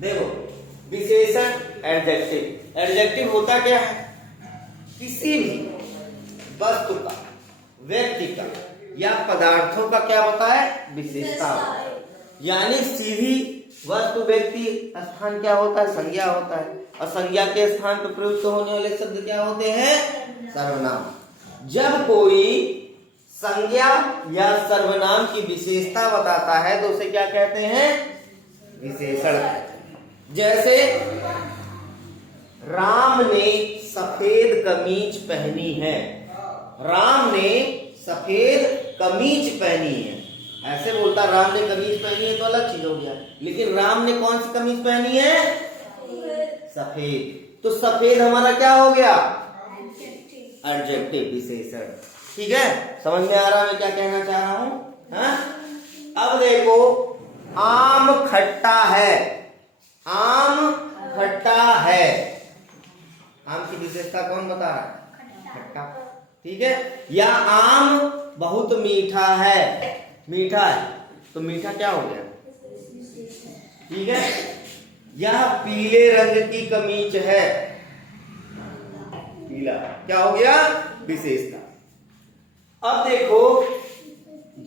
देखो विशेषण adjective, adjective होता क्या है? किसी भी वस्तु का, व्यक्ति का या पदार्थों का क्या होता है? विशेषता। यानी सीधी वस्तु, व्यक्ति, स्थान क्या होता है? संज्ञा होता है। और संज्ञा के स्थान पर प्रयुक्त होने वाले शब्द क्या होते हैं? सर्वनाम। जब कोई संज्ञा या सर्वनाम की विशेषता बताता है तो उसे क्या कहते हैं? विशेषण। जैसे राम ने सफेद कमीज पहनी है। राम ने सफेद कमीज पहनी है, ऐसे बोलता राम ने कमीज पहनी है तो अलग चीज हो गया। लेकिन राम ने कौन सी कमीज पहनी है? सफेद। तो सफेद हमारा क्या हो गया? एडजेक्टिव, विशेषण। ठीक है, समझ में आ रहा है मैं क्या कहना चाह रहा हूं? हाँ? अब देखो, आम खट्टा है। आम खट्टा है, आम की विशेषता कौन बता रहा है? खट्टा। ठीक है, या आम बहुत मीठा है। मीठा है तो मीठा क्या हो गया? ठीक है, यह पीले रंग की कमीज है। पीला क्या हो गया? विशेषता। अब देखो,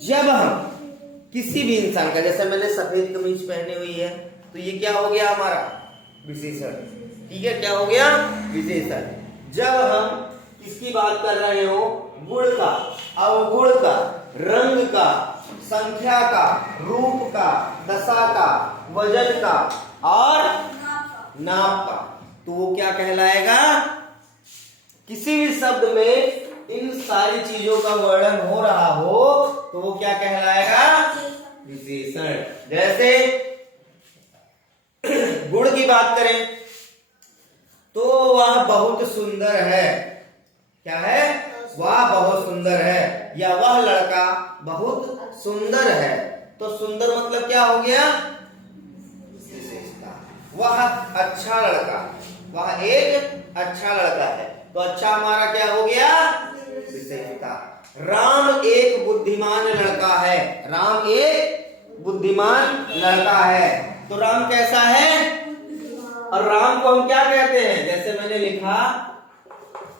जब हम किसी भी इंसान का, जैसे मैंने सफेद कमीज पहनी हुई है तो ये क्या हो गया? हमारा विशेषण। ठीक है, क्या हो गया? विशेषण। जब हम किसकी बात कर रहे हो? गुण का, अवगुण का, रंग का, संख्या का, रूप का, दशा का, वजन का और नाप का, तो वो क्या कहलाएगा? किसी भी शब्द में इन सारी चीजों का वर्णन हो रहा हो तो वो क्या कहलाएगा? विशेषण। जैसे गुण की बात करें तो वह बहुत सुंदर है। क्या है? वह बहुत सुंदर है, या वह लड़का बहुत सुंदर है। तो सुंदर मतलब क्या हो गया? विशेषता। वह अच्छा लड़का, वह एक अच्छा लड़का है, तो अच्छा हमारा क्या हो गया? विशेषता। राम एक बुद्धिमान लड़का है। राम एक बुद्धिमान लड़का है, तो राम कैसा है? और राम को हम क्या कहते हैं? जैसे मैंने लिखा,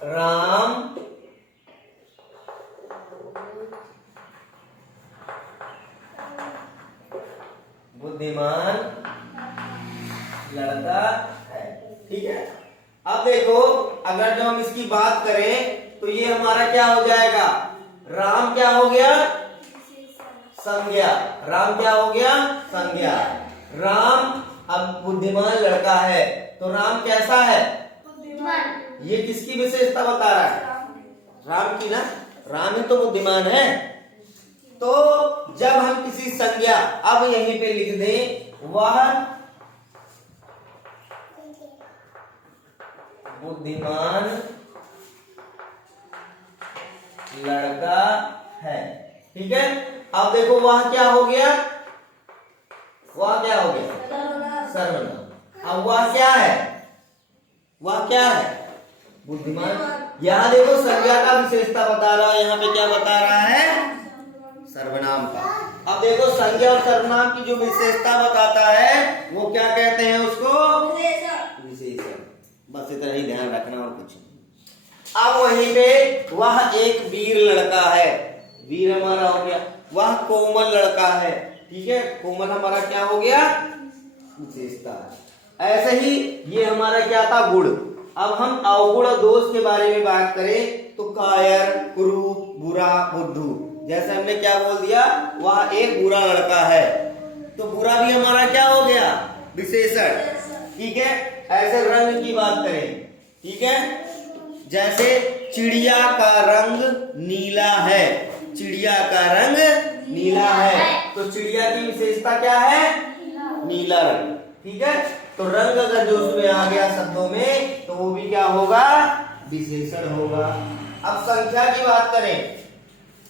राम बुद्धिमान लड़का है। ठीक है, अब देखो, अगर जो हम इसकी बात करें तो ये हमारा क्या हो जाएगा? राम क्या हो गया? संज्ञा। राम क्या हो गया? संज्ञा। राम अब बुद्धिमान लड़का है, तो राम कैसा है? बुद्धिमान। ये किसकी विशेषता बता रहा है? राम की ना। राम ही तो बुद्धिमान है। तो जब हम किसी संज्ञा, अब यहीं पे लिख दें, वह बुद्धिमान लड़का है। ठीक है, अब देखो वह क्या हो गया? वह क्या हो गया? सर्वनाम। अब वह क्या है? वह क्या है? बुद्धिमान। यहां देखो संज्ञा का विशेषता बता रहा है, यहाँ पे क्या बता रहा है? सर्वनाम का। अब देखो संज्ञा और सर्वनाम की जो विशेषता बताता है वो क्या कहते हैं? उसको विशेषण। बस इतना ही ध्यान रखना और कुछ नहीं। अब वहीं पे वह एक वीर लड़का है। वीर हमारा हो गया। वह कोमल लड़का है। ठीक है, कोमल हमारा क्या हो गया? विशेषता। ऐसे ही ये हमारा क्या था? गुण। अब हम अवगुण और दोष के बारे में बात करें तो कायर, कुरूप, बुरा, बुद्धू। जैसे हमने क्या बोल दिया? वह एक बुरा लड़का है, तो बुरा भी हमारा क्या हो गया? विशेषण। ठीक है, ऐसे रंग की बात करें, ठीक है, जैसे चिड़िया का रंग नीला है। चिड़िया का रंग नीला है, तो चिड़िया की विशेषता क्या है? नीला रंग। ठीक है, तो रंग अगर जो उसमें आ गया शब्दों में तो वो भी क्या होगा? विशेषण होगा। अब संख्या की बात करें,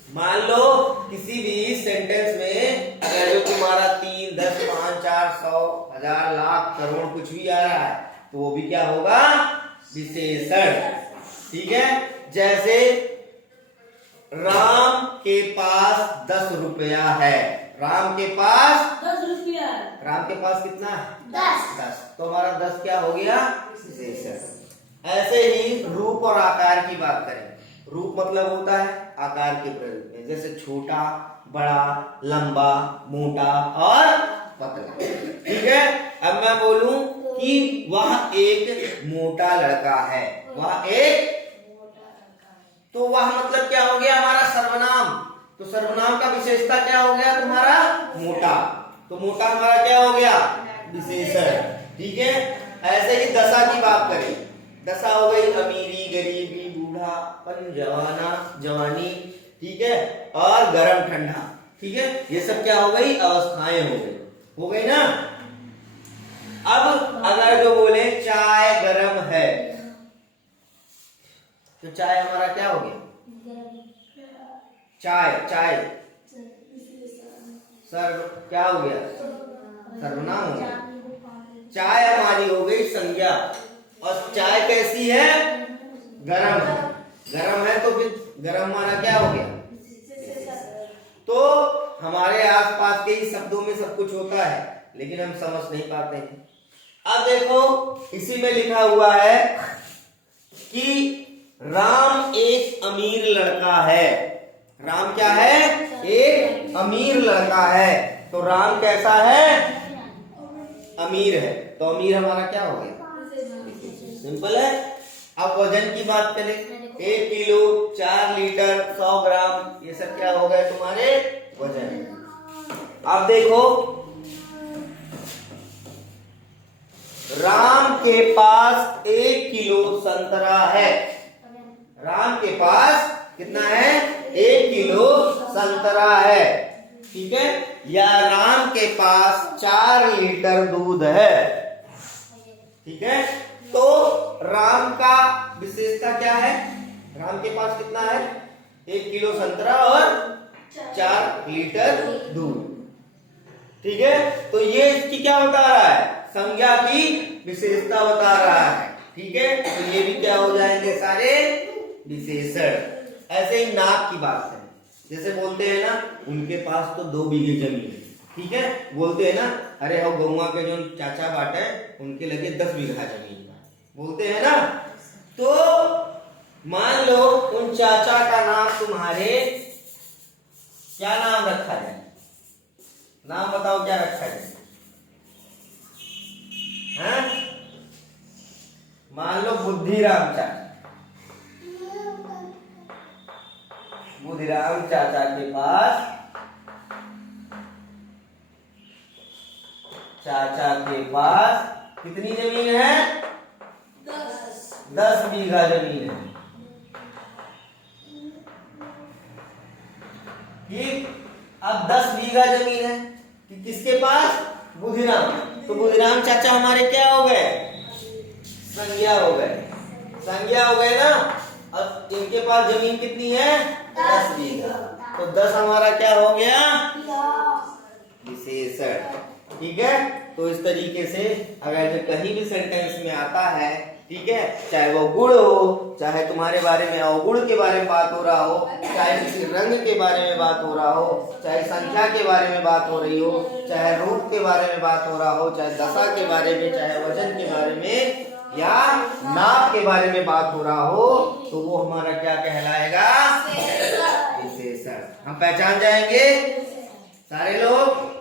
मान लो किसी भी सेंटेंस में अगर जो तुम्हारा 3, 10, 5, 4, 100, 1000, लाख, करोड़ कुछ भी आ रहा है तो वो भी क्या होगा? विशेषण। ठीक है, जैसे राम के पास 10 रुपया है। राम के पास 10 रुपया। राम के पास कितना है? 10। तो हमारा 10 क्या हो गया? विशेषण। ऐसे ही रूप और आकार की बात करें। रूप मतलब होता है आकार के प्रयोग में, जैसे छोटा, बड़ा, लंबा, मोटा और पतला। ठीक है, अब मैं बोलूं कि वह एक मोटा लड़का है, वह एक, तो वह मतलब क्या हो गया? हमारा सर्वनाम। तो सर्वनाम का विशेषता क्या हो गया तुम्हारा? मोटा। तो मोटा हमारा क्या हो गया? विशेषण। ठीक है, ऐसे ही दशा की बात करें। दशा हो गई अमीरी, गरीबी, बूढ़ापन, जवाना, जवानी, ठीक है, और गर्म ठंडा। ठीक है, ये सब क्या हो गई? अवस्थाएं हो गई ना। अब अगर जो बोले चाय गरम है, तो चाय हमारा क्या हो गया? चाय, चाय सर्व क्या हो गया? सर्वनाम हो गया। चाय हमारी हो गई संज्ञा, और चाय कैसी है? गरम है। गरम है तो फिर गरम हमारा क्या हो गया? तो हमारे आसपास के ही शब्दों में सब कुछ होता है, लेकिन हम समझ नहीं पाते हैं। अब देखो, इसी में लिखा हुआ है कि राम एक अमीर लड़का है। राम क्या है? एक अमीर लड़का है। तो राम कैसा है? अमीर है। तो अमीर हमारा क्या हो गया? सिंपल है। अब वजन की बात करें, 1 किलो, 4 लीटर, 100 ग्राम, ये सब क्या हो गए तुम्हारे? वजन। अब देखो, राम के पास 1 किलो संतरा है। राम के पास कितना है? 1 किलो संतरा है। ठीक है, या राम के पास 4 लीटर दूध है। ठीक है, तो राम का विशेषता क्या है? राम के पास कितना है? 1 किलो संतरा और 4 लीटर दूध। ठीक है, तो ये इसकी क्या बता रहा है? संज्ञा की विशेषता बता रहा है। ठीक है, तो ये भी क्या हो जाएंगे? सारे विशेषण। ऐसे ही नाप की बात करें, जैसे बोलते हैं ना, उनके पास तो 2 बीघे जमीन है। ठीक है, बोलते हैं ना, अरे हो गौवा के जो चाचा बाटे उनके लगे 10 बीघा जमीन है, बोलते हैं ना। तो मान लो उन चाचा का नाम तुम्हारे, क्या नाम रखा जाए? नाम बताओ, क्या रखा जाए? हाँ? मान लो बुद्धिराम चाचा। बुद्धिराम चाचा के पास, चाचा के पास कितनी जमीन है? 10 बीघा जमीन है। ठीक, अब 10 बीघा जमीन है कि किसके पास? बुद्धिराम। तो बुद्धिराम चाचा हमारे क्या हो गए? संज्ञा हो गए। संज्ञा हो गए ना। अब इनके पास जमीन कितनी है? 10 बीघा। तो 10 हमारा क्या हो गया? विशेषण। ठीक है, तो इस तरीके से अगर जो कहीं भी सेंटेंस में आता है, ठीक है, चाहे वो गुण हो, चाहे तुम्हारे बारे में अवगुण के बारे में बात हो रहा हो, चाहे किसी रंग के बारे में बात हो रहा हो, चाहे संख्या के बारे में बात हो रही हो, चाहे रूप के बारे में बात हो रहा हो, चाहे दशा के बारे में, चाहे वजन के बारे में, या नाप के बारे में बात हो रहा हो, तो वो हमारा क्या कहलाएगा? विशेषण। हम पहचान जाएंगे सारे लोग।